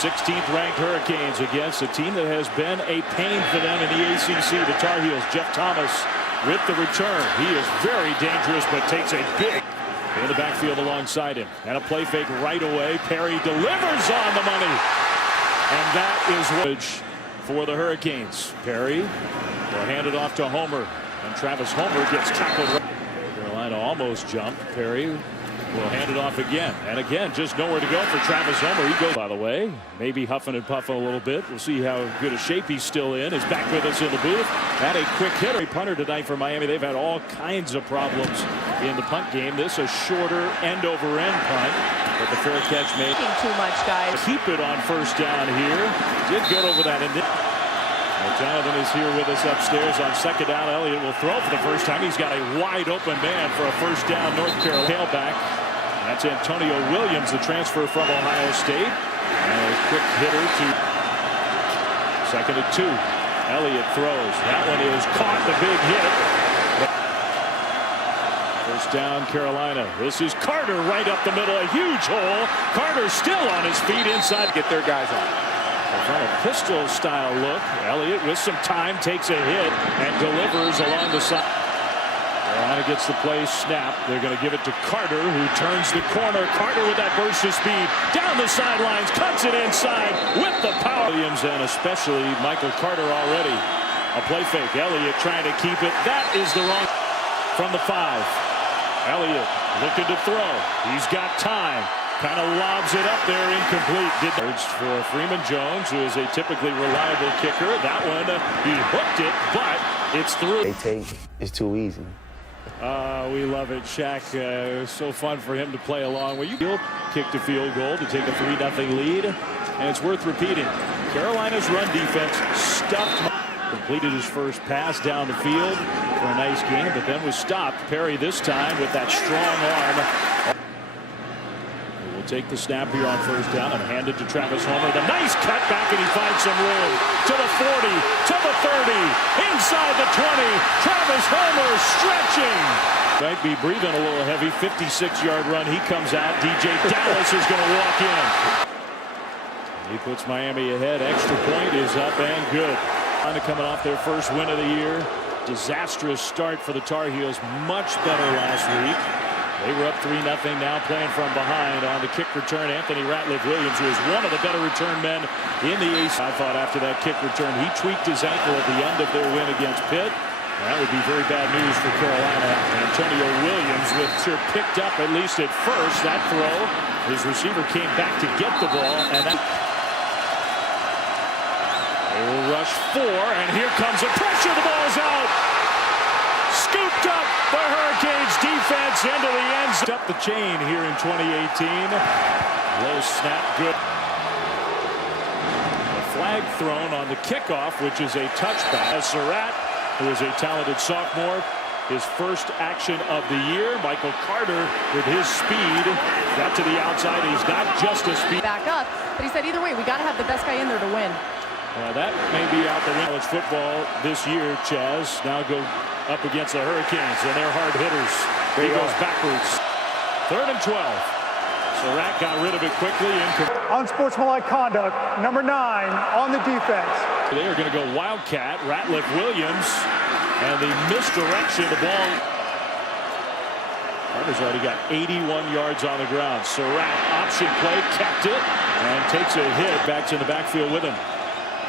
16th ranked Hurricanes against a team that has been a pain for them in the ACC. The Tar Heels. Jeff Thomas with the return. He is very dangerous, but takes a big in the backfield alongside him. And a play fake right away. Perry delivers on the money. And that is what for the Hurricanes. Perry will hand it off to Homer. And Travis Homer gets tackled. Carolina almost jumped. Perry will hand it off again. And again, just nowhere to go for Travis Homer. He goes, by the way, maybe huffing and puffing a little bit. We'll see how good a shape he's still in. He's back with us in the booth. Had a quick hitter. Punter tonight for Miami. They've had all kinds of problems in the punt game. This a shorter end-over-end punt. But the fair catch made. Too much, guys. Keep it on first down here. Did get over that. And Jonathan is here with us upstairs on second down. Elliott will throw for the first time. He's got a wide open man for a first down. North Carolina tailback. That's Antonio Williams, the transfer from Ohio State. And a quick hitter to second and 2. Elliott throws. That one is caught. The big hit. First down, Carolina. This is Carter right up the middle. A huge hole. Carter still on his feet inside. Get their guys on. From a pistol style look. Elliott with some time takes a hit and delivers along the side. Carolina gets the play snap. They're going to give it to Carter, who turns the corner. Carter with that burst of speed down the sidelines, cuts it inside with the power. Williams and especially Michael Carter already. A play fake. Elliott trying to keep it. That is the wrong from the 5. Elliott looking to throw. He's got time. Kind of lobs it up there, incomplete. For Freeman Jones, who is a typically reliable kicker. That one, he hooked it, but it's through. They take it's too easy. We love it, Shaq. So fun for him to play along with. You kicked a field goal to take a 3-0 lead, and it's worth repeating. Carolina's run defense stuffed. Completed his first pass down the field for a nice game, but then was stopped. Perry this time with that strong arm. Will take the snap here on first down and hand it to Travis Homer. The nice cut back, and he finds some room to the 40, to the 30, inside the 20. Travis Homer stretching. Might be breathing a little heavy. 56-yard run. He comes out. DJ Dallas is going to walk in. He puts Miami ahead. Extra point is up and good. Coming off their first win of the year. Disastrous start for the Tar Heels. Much better last week. They were up 3-0 now, playing from behind on the kick return. Anthony Ratliff-Williams, who is one of the better return men in the ACC. I thought after that kick return, he tweaked his ankle at the end of their win against Pitt. That would be very bad news for Carolina. Antonio Williams with sure picked up at least at first. That throw, his receiver came back to get the ball, and that. They will rush 4, and here comes a pressure. The ball's out. Scooped up by Hurricanes defense into the end zone. Up the chain here in 2018. Low snap, good. A flag thrown on the kickoff, which is a touchback. As Surratt, who is a talented sophomore, his first action of the year. Michael Carter with his speed got to the outside. He's not just a speed. Back up, but he said either way, we got to have the best guy in there to win. That may be out the college football this year, Chaz. Now go up against the Hurricanes, and they're hard hitters. He goes backwards. 3rd and 12. Surratt got rid of it quickly. Unsportsmanlike conduct, number 9 on the defense. They are going to go Wildcat. Ratliff-Williams, and the misdirection. The ball. Carter's already got 81 yards on the ground. Surratt option play, kept it, and takes a hit. Back's in the backfield with him.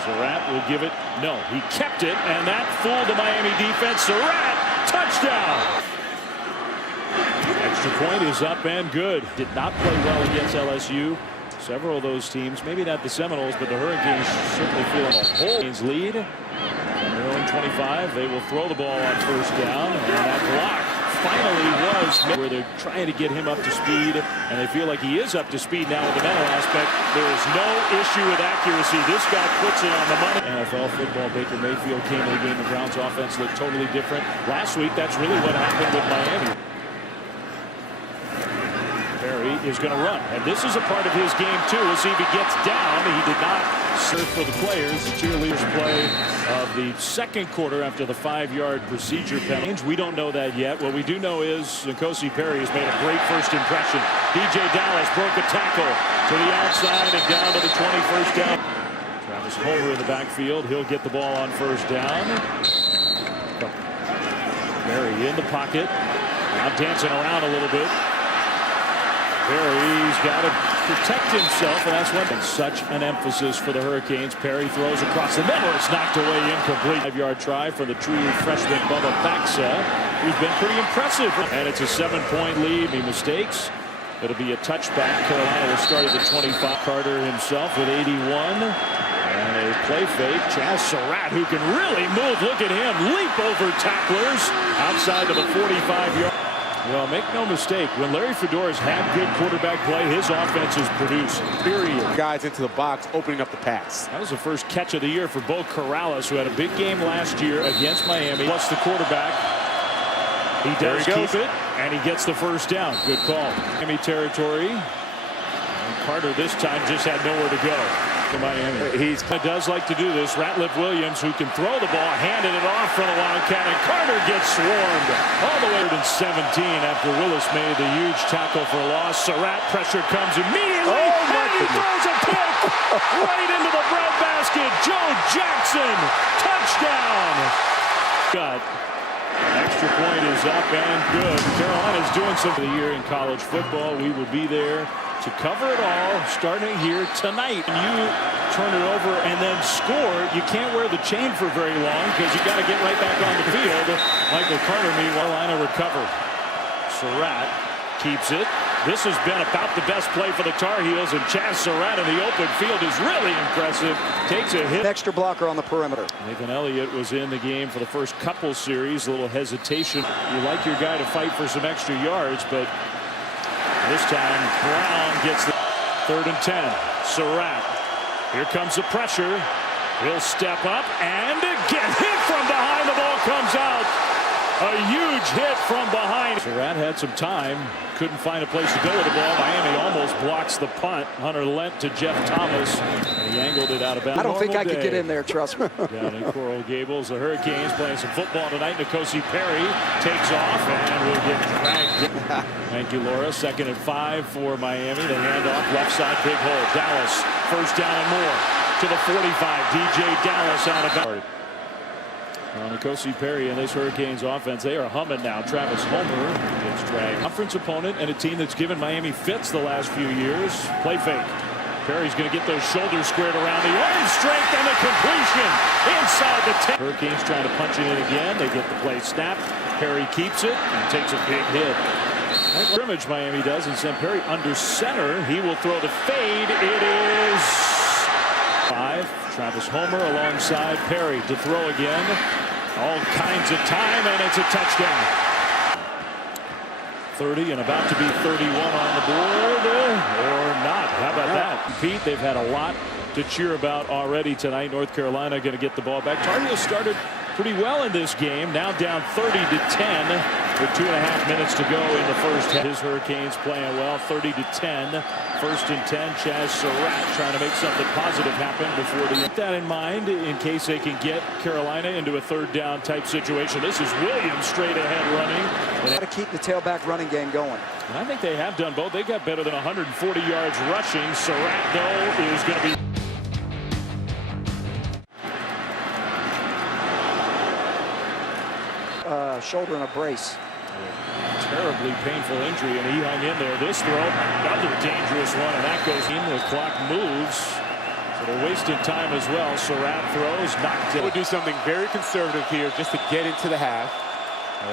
Surratt will give it. No, he kept it, and that fooled the Miami defense. Surratt, touchdown. Extra point is up and good. Did not play well against LSU. Several of those teams, maybe not the Seminoles, but the Hurricanes certainly feeling a whole lead. On their own 25, they will throw the ball on first down, and that block finally was where they're trying to get him up to speed, and they feel like he is up to speed now with the mental aspect. There is no issue with accuracy. This guy puts it on the money. NFL football, Baker Mayfield came in the game. The Browns offense looked totally different. Last week, that's really what happened with Miami. Perry is going to run. And this is a part of his game, too. We'll see if he gets down. He did not serve for the players. The cheerleaders play of the second quarter after the 5-yard procedure penalty. We don't know that yet. What we do know is N'Kosi Perry has made a great first impression. DJ Dallas broke a tackle to the outside and down to the 21st down. Travis Homer in the backfield. He'll get the ball on first down. Perry in the pocket. Now dancing around a little bit. Perry's got to protect himself, and that's one. Such an emphasis for the Hurricanes. Perry throws across the middle. It's knocked away, incomplete. 5-yard try for the true freshman Bubba Baxa, who's been pretty impressive. And it's a 7-point lead. He mistakes. It'll be a touchback. Carolina will start at the 25. Carter himself with 81. And a play fake. Chaz Surratt, who can really move. Look at him leap over tacklers outside of the 45-yard. Well, make no mistake, when Larry Fedora's had good quarterback play, his offense has produced, period. Guys into the box, opening up the pass. That was the first catch of the year for Bo Corrales, who had a big game last year against Miami. Plus the quarterback. He does keep it, and he gets the first down. Good call. Miami territory. And Carter this time just had nowhere to go. To Miami. He does like to do this. Ratliff Williams, who can throw the ball, handed it off from the Wildcat, and Carter gets swarmed all the way to 17 after Willis made the huge tackle for loss. Surratt pressure comes immediately, and he throws a pick right into the breadbasket. Joe Jackson, touchdown. Got extra point is up and good. Carolina's doing something the year in college football. We will be there to cover it all starting here tonight. When you turn it over and then score, you can't wear the chain for very long because you got to get right back on the field. Michael Carter, meanwhile, line of recover. Surratt keeps it. This has been about the best play for the Tar Heels, and Chaz Surratt in the open field is really impressive. Takes a hit. Extra blocker on the perimeter. Nathan Elliott was in the game for the first couple series. A little hesitation. You like your guy to fight for some extra yards, but this time Brown gets the 3rd and 10. Surratt. Here comes the pressure. He'll step up and get hit from behind. The ball comes out. A huge hit from behind. Surratt had some time. Couldn't find a place to go with the ball. Miami almost blocks the punt. Hunter Lent to Jeff Thomas. And he angled it out of bounds. I don't think I could get in there, trust me. Down in Coral Gables, the Hurricanes playing some football tonight. N'Kosi Perry takes off and will get dragged. Thank you, Laura. 2nd and 5 for Miami. The handoff, left side, big hole. Dallas, first down and more. To the 45. DJ Dallas out of bounds. N'Kosi Perry and this Hurricanes offense, they are humming now. Travis Homer gets dragged. Conference opponent and a team that's given Miami fits the last few years. Play fake. Perry's going to get those shoulders squared around the arm strength and the completion inside the 10. Hurricanes trying to punch it in again. They get the play snapped. Perry keeps it and takes a big hit. Scrimmage Miami does and send Perry under center. He will throw the fade. It is 5. Travis Homer alongside Perry to throw again. All kinds of time, and it's a touchdown. 30 and about to be 31 on the board, or not. How about that? Pete, they've had a lot to cheer about already tonight. North Carolina going to get the ball back. Tar Heels started pretty well in this game. Now down 30-10 with 2.5 minutes to go in the first half. His Hurricanes playing well. 30-10. 1st and 10. Chaz Surratt trying to make something positive happen before the. Keep that in mind in case they can get Carolina into a 3rd down type situation. This is Williams straight ahead running. Got to keep the tailback running game going. And I think they have done both. They got better than 140 yards rushing. Surratt, though, is going to be. Shoulder in a brace. Terribly painful injury, and he hung in there. This throw, another dangerous one, and that goes in. The clock moves. So they're wasting time as well. Surratt throws, knocked it. We'll do something very conservative here just to get into the half.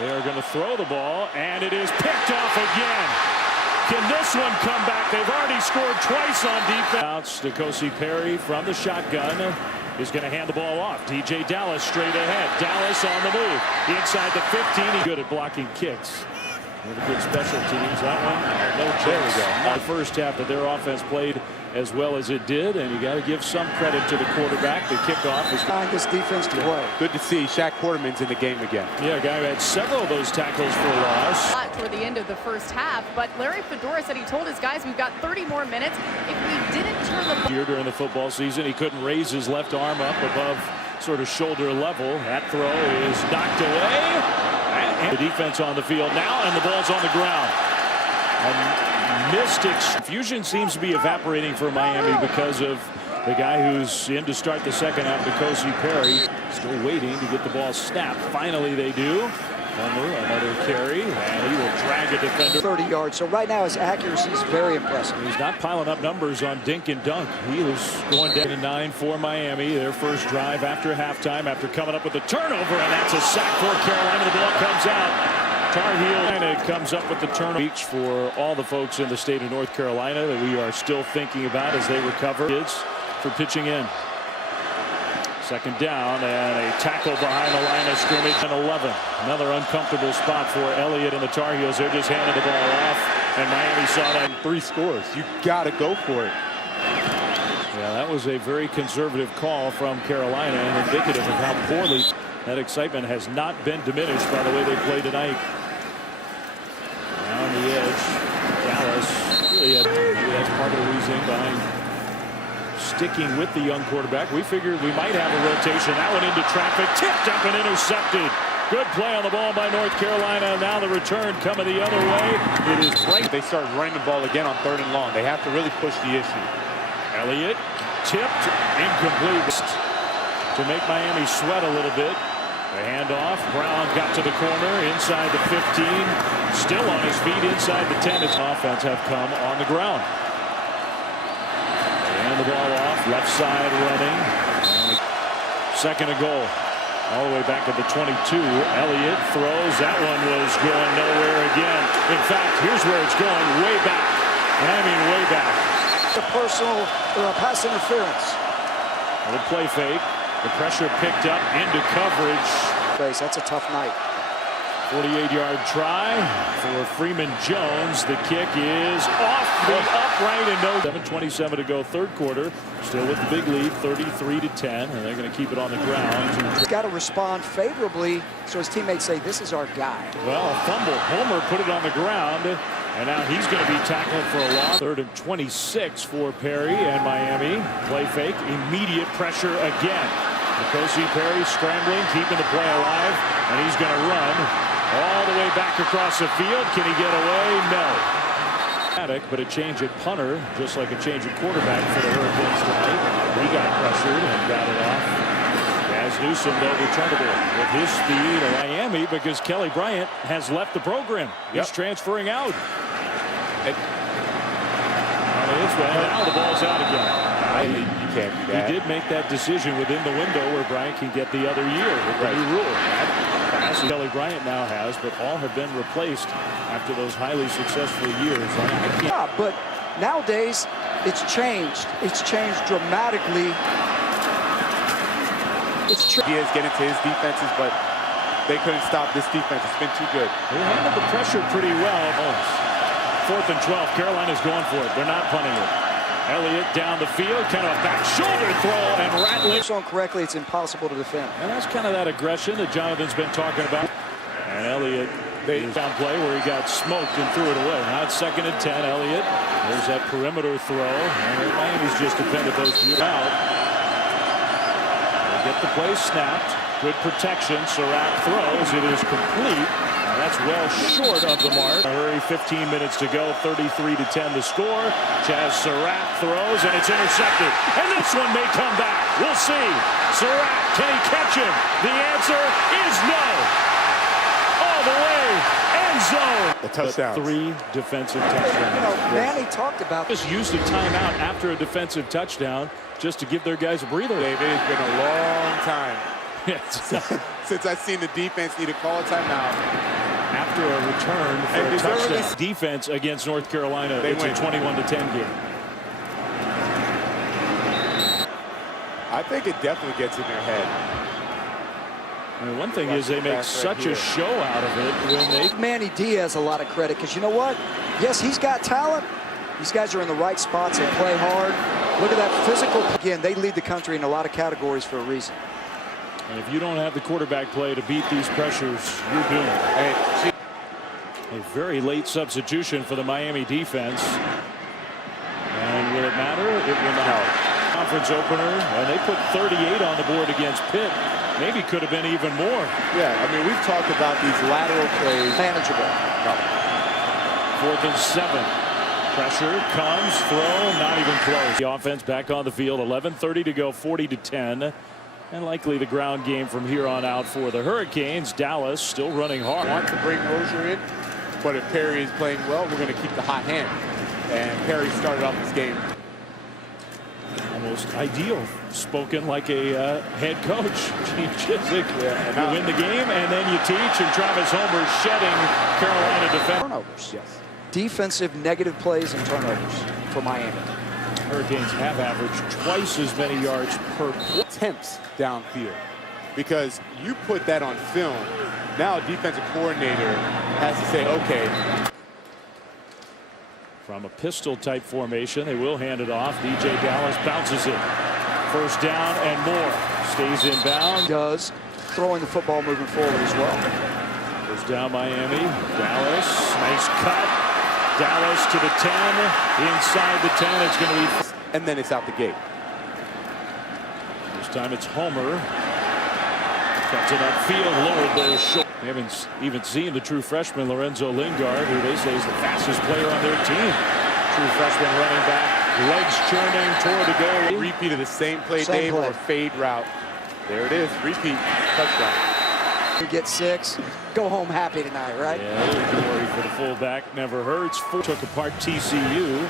They are going to throw the ball, and it is picked off again. Can this one come back? They've already scored twice on defense. N'Kosi Perry from the shotgun is going to hand the ball off. DJ Dallas straight ahead. Dallas on the move. Inside the 15. He's good at blocking kicks. With a good special teams. That one, no chance. There we go. The first half of their offense played as well as it did, and you got to give some credit to the quarterback. The kickoff is Find this defense to play. Good to see Shaq Quarterman's in the game again. a guy who had several of those tackles for loss. Toward the end of the first half, but Larry Fedora said he told his guys, we've got 30 more minutes. If we didn't turn the ball During the football season, he couldn't raise his left arm up above sort of shoulder level. That throw is knocked away. And the defense on the field now, and the ball's on the ground. Confusion seems to be evaporating for Miami because of the guy who's in to start the second half, N'Kosi Perry. Still waiting to get the ball snapped. Finally, they do. Another carry, and he will drag a defender. 30 yards. So right now his accuracy is very impressive. He's not piling up numbers on dink and dunk. He was going down to 9 for Miami. Their first drive after halftime, after coming up with a turnover, and that's a sack for Carolina. The ball comes out. Tar Heel comes up with the turnover. Reach for all the folks in the state of North Carolina that we are still thinking about as they recover. Kids for pitching in. Second down, and a tackle behind the line of scrimmage. And 11. Another uncomfortable spot for Elliott and the Tar Heels. They're just handing the ball off, and Miami saw that. 3 scores. You got to go for it. Yeah, that was a very conservative call from Carolina, and indicative of how poorly that excitement has not been diminished by the way they play tonight. On the edge, Dallas. Really, that's part of the reason behind sticking with the young quarterback. We figured we might have a rotation. That one into traffic, tipped up and intercepted. Good play on the ball by North Carolina. Now the return coming the other way. It is right. They start running the ball again on 3rd and long. They have to really push the issue. Elliott tipped, incomplete to make Miami sweat a little bit. The handoff. Brown got to the corner inside the 15. Still on his feet inside the 10. His offense have come on the ground. And the ball off, left side running. And second and goal. All the way back at the 22. Elliott throws. That one was going nowhere again. In fact, here's where it's going, way back. And I mean way back. A personal or a pass interference. A little play fake. The pressure picked up into coverage. That's a tough night. 48-yard try for Freeman Jones. The kick is off the upright and no. 7:27 to go, third quarter. Still with the big lead, 33-10, and they're going to keep it on the ground. He's got to respond favorably so his teammates say, this is our guy. Well, a fumble. Homer put it on the ground, and now he's going to be tackled for a loss. 3rd and 26 for Perry and Miami. Play fake, immediate pressure again. N'Kosi Perry scrambling, keeping the play alive, and he's going to run all the way back across the field. Can he get away? No. But a change at punter, just like a change at quarterback for the Hurricanes tonight. He got pressured and got it off. As Newsom, though, returnable with his speed of Miami because Kelly Bryant has left the program. He's transferring out. Now the ball's out again. You can't do that. He did make that decision within the window where Bryant can get the other year with the new rule. Pass Kelly Bryant now has, but all have been replaced after those highly successful years. Yeah, but nowadays it's changed. It's changed dramatically. He is getting to his defenses, but they couldn't stop this defense. It's been too good. They handled the pressure pretty well. 4th and 12. Carolina's going for it. They're not punting it. Elliott down the field, kind of a back shoulder throw, and rattling. On correctly, it's impossible to defend. And that's kind of that aggression that Jonathan's been talking about. And Elliott, they found play where he got smoked and threw it away. Now it's 2nd and 10. Elliott, there's that perimeter throw, and Miami's just defended those out. They get the play snapped. Good protection. Surratt throws. It is complete. That's well short of the mark. A hurry, 15 minutes to go, 33-10 the score. Chaz Surratt throws, and it's intercepted. And this one may come back. We'll see. Surratt, can he catch him? The answer is no. All the way, end zone. The touchdown. 3 defensive touchdowns. You know, Manny talked about Just used a timeout after a defensive touchdown just to give their guys a breather. Dave, it has been a long time Yes. since I've seen the defense need to call a timeout. After a return for a touchdown. Defense against North Carolina, it's a 21-10 game. I think it definitely gets in their head. I mean, one thing is they make such a show out of it when they. Manny Diaz a lot of credit because you know what? Yes, he's got talent. These guys are in the right spots and play hard. Look at that physical. Again, they lead the country in a lot of categories for a reason. And if you don't have the quarterback play to beat these pressures, you're doomed. A very late substitution for the Miami defense. And will it matter? It will not. Conference opener, and they put 38 on the board against Pitt. Maybe could have been even more. Yeah, I mean, we've talked about these lateral plays. Manageable. No. 4th and 7. Pressure comes, throw, not even close. The offense back on the field, 11:30 to go, 40-10. And likely the ground game from here on out for the Hurricanes. Dallas still running hard. Want to bring Rozier in, but if Perry is playing well, we're going to keep the hot hand. And Perry started off this game. Almost ideal, spoken like a head coach. Gene Chizik. You win the game and then you teach, and Travis Homer shedding Carolina defense. Turnovers. Yes. Defensive negative plays and turnovers for Miami. Hurricanes have averaged twice as many yards per attempts downfield, because you put that on film. Now a defensive coordinator has to say, okay. From a pistol type formation, they will hand it off. DJ Dallas bounces it. 1st down and more. Stays in bounds. Does throwing the football moving forward as well. 1st down Miami. Dallas, nice cut. Dallas to the 10. Inside the 10, it's going to be. And then it's out the gate. This time it's Homer. Cuts it upfield, lowered those shoulders. We haven't even seen the true freshman Lorenzo Lingard, who they say is the fastest player on their team. True freshman running back, legs churning toward the goal. Repeat of the same play, Same Dave, play. or fade route. There it is. Repeat. Touchdown. You get 6. Go home happy tonight, right? Yeah, a little worry for the fullback. Never hurts. Took apart TCU.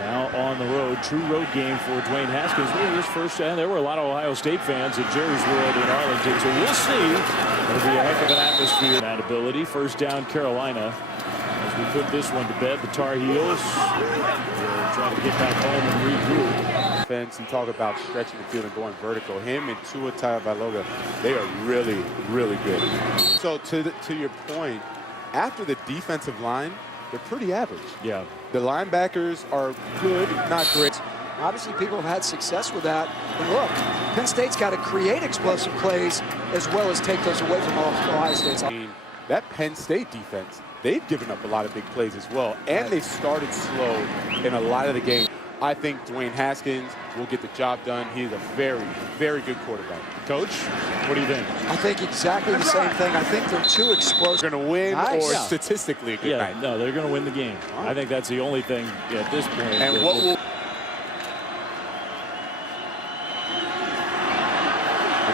Now on the road, true road game for Dwayne Haskins. His first, and there were a lot of Ohio State fans at Jerry's World in Arlington, so we'll see. It'll be a heck of an atmosphere. That ability. 1st down Carolina. As we put this one to bed, the Tar Heels will try to get back home and regroup. Defense, you talk about stretching the field and going vertical. Him and Tua Tagovailoa, they are really, really good. So to your point, after the defensive line, they're pretty average. Yeah. The linebackers are good, not great. Obviously, people have had success with that. And look, Penn State's got to create explosive plays as well as take those away from Ohio State's. I mean, that Penn State defense, they've given up a lot of big plays as well, and they started slow in a lot of the game. I think Dwayne Haskins will get the job done. He's a very, very good quarterback. Coach, what do you think? I think exactly the same thing. I think they're too explosive. Going to win Nice. or Yeah. statistically a good Yeah, night. no, they're going to win the game. I think that's the only thing at this point. And what will...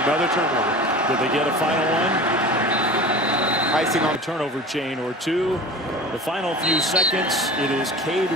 Another turnover. Did they get a final one? Icing on A turnover chain or two. The final few seconds, it is Cade.